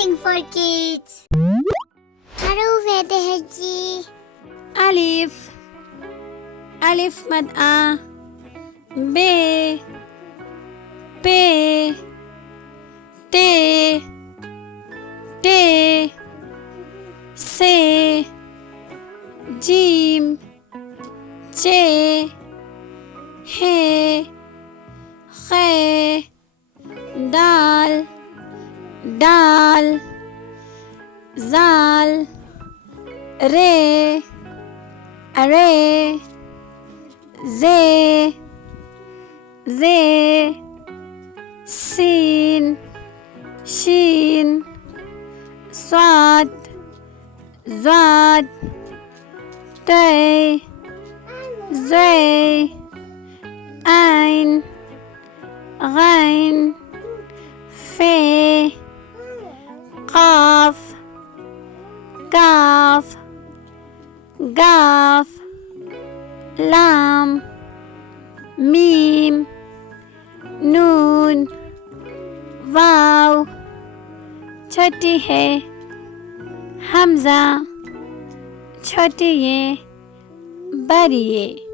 Learning for kids. حروف تهجي. ألف ألف مد أ ب ب ت ت س جيم ج ح خ دال دال زال ر اره ز ز سين شين صاد زاد ت زي عين غين ف قاف كاف قاف لام ميم नून वाव छोटी है हमजा छोटी ये बड़ी ये